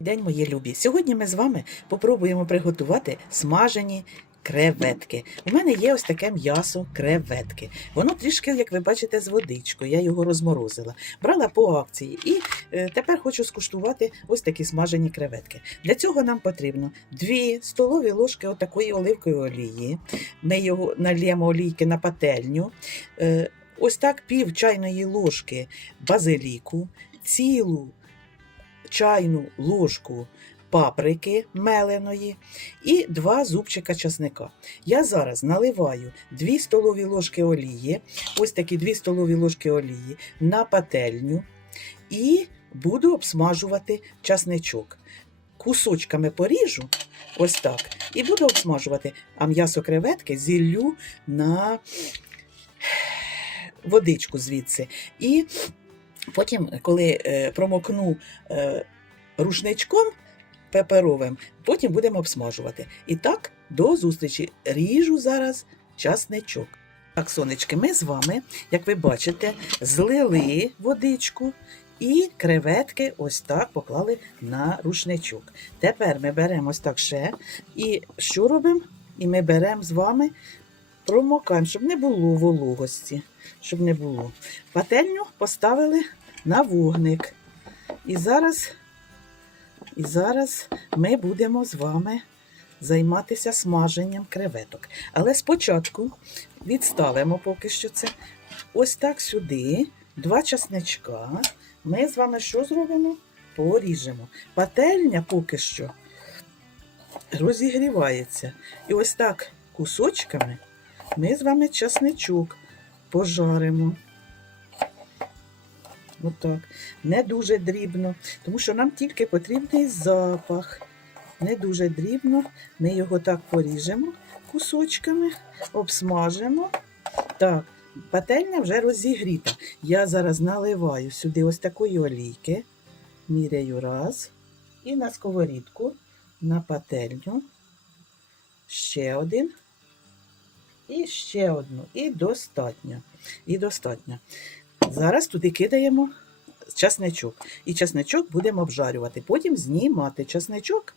День мої любі. Сьогодні ми з вами попробуємо приготувати смажені креветки. У мене є ось таке м'ясо креветки. Воно трішки, як ви бачите, з водичкою. Я його розморозила. Брала по акції і е, тепер хочу скуштувати ось такі смажені креветки. Для цього нам потрібно 2 столові ложки отакої оливкової олії. Ми його нальємо олійки на пательню. Е, ось так пів чайної ложки базиліку, цілу чайну ложку паприки меленої і два зубчика часника. Я зараз наливаю 2 столові ложки олії, ось такі 2 столові ложки олії на пательню і буду обсмажувати часничок. Кусочками поріжу, ось так, і буду обсмажувати, а м'ясо креветки зіллю на водичку звідси. І Потім, коли е, промокну е, рушничком пеперовим, потім будемо обсмажувати. І так, до зустрічі. Ріжу зараз часничок. Так, сонечки, ми з вами, як ви бачите, злили водичку і креветки ось так поклали на рушничок. Тепер ми беремо ось так ще. І що робимо? І ми беремо з вами, промокаємо, щоб не було вологості. Щоб не було. Пательню поставили на вогник. І зараз, і зараз ми будемо з вами займатися смаженням креветок. Але спочатку відставимо поки що це. Ось так сюди, два часничка. Ми з вами що зробимо? Поріжемо. Пательня поки що розігрівається. І ось так кусочками ми з вами часничок пожаримо. Отак. Не дуже дрібно, тому що нам тільки потрібний запах. Не дуже дрібно. Ми його так поріжемо кусочками, обсмажимо. Так, пательня вже розігріта. Я зараз наливаю сюди ось такої олійки. Міряю раз. І на сковорідку, на пательню. Ще один. І ще одну. І достатньо. І достатньо. Зараз туди кидаємо часничок. І часничок будемо обжарювати. Потім знімати часничок.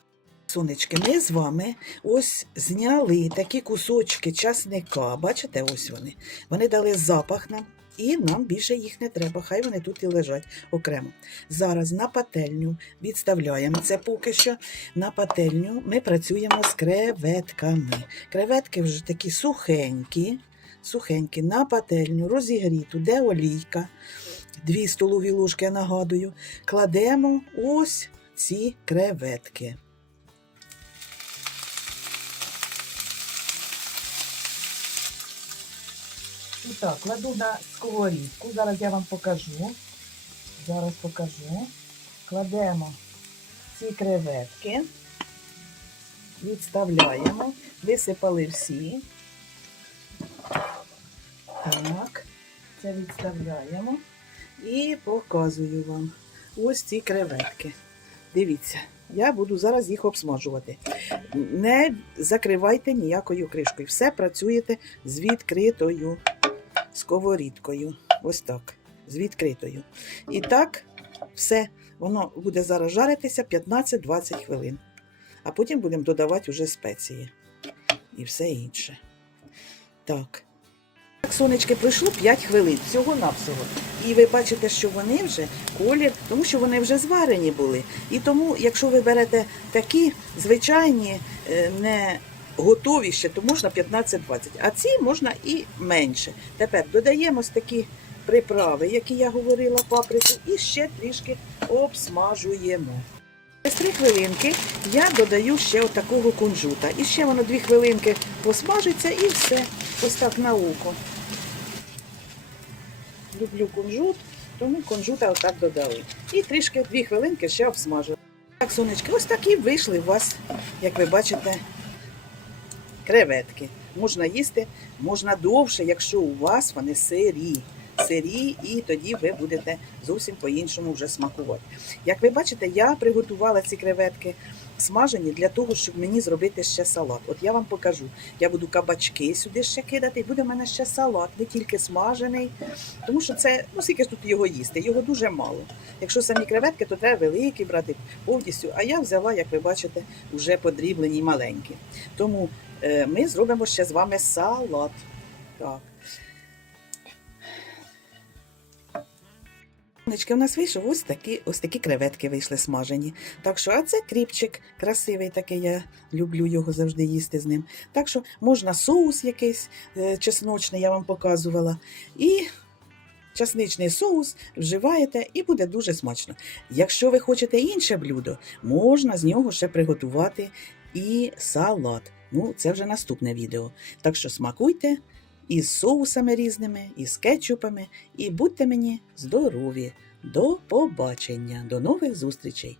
Сонечки, ми з вами ось зняли такі кусочки часника. Бачите, ось вони. Вони дали запах нам, і нам більше їх не треба. Хай вони тут і лежать окремо. Зараз на пательню відставляємо це поки що. На пательню ми працюємо з креветками. Креветки вже такі сухенькі, сухенькі на пательню, розігріту, де олійка. Дві столові ложки, я нагадую, кладемо ось ці креветки. Так, кладу на сковорідку. Зараз я вам покажу. Зараз покажу. Кладемо ці креветки, відставляємо, висипали всі. Так, це відставляємо і показую вам ось ці креветки. Дивіться, я буду зараз їх обсмажувати. Не закривайте ніякою кришкою. Все працюєте з відкритою сковорідкою. Ось так. З відкритою. І так, все, воно буде зараз жаритися 15-20 хвилин. А потім будемо додавати вже спеції і все інше. Так. Так, сонечки, пройшло 5 хвилин, всього-навсього. І ви бачите, що вони вже колір, тому що вони вже зварені були. І тому, якщо ви берете такі звичайні, е, не готові ще, то можна 15-20. А ці можна і менше. Тепер додаємо ось такі приправи, які я говорила, паприку, і ще трішки обсмажуємо. Через 3 хвилинки я додаю ще отакого кунжута. І ще воно 2 хвилинки посмажиться і все. Ось так на око. Люблю кунжут, тому кунжута отак додали. І трішки 2 хвилинки ще обсмажили. Так, сонечки, ось такі вийшли у вас, як ви бачите, креветки. Можна їсти, можна довше, якщо у вас вони сирі. Сирі, і тоді ви будете зовсім по-іншому вже смакувати. Як ви бачите, я приготувала ці креветки смажені для того, щоб мені зробити ще салат. От я вам покажу. Я буду кабачки сюди ще кидати, і буде в мене ще салат, не тільки смажений. Тому що це, ну скільки ж тут його їсти, його дуже мало. Якщо самі креветки, то треба великі брати повністю. А я взяла, як ви бачите, вже подріблені маленькі. Тому е, ми зробимо ще з вами салат. Так. У нас вийшов ось такі, ось такі креветки вийшли смажені. Так що, а це кріпчик красивий такий, я люблю його завжди їсти з ним. Так що можна соус якийсь е, чесночний, я вам показувала. І часничний соус вживаєте і буде дуже смачно. Якщо ви хочете інше блюдо, можна з нього ще приготувати і салат. Ну, це вже наступне відео. Так що смакуйте із соусами різними, і з кетчупами, і будьте мені здорові. До побачення, до нових зустрічей!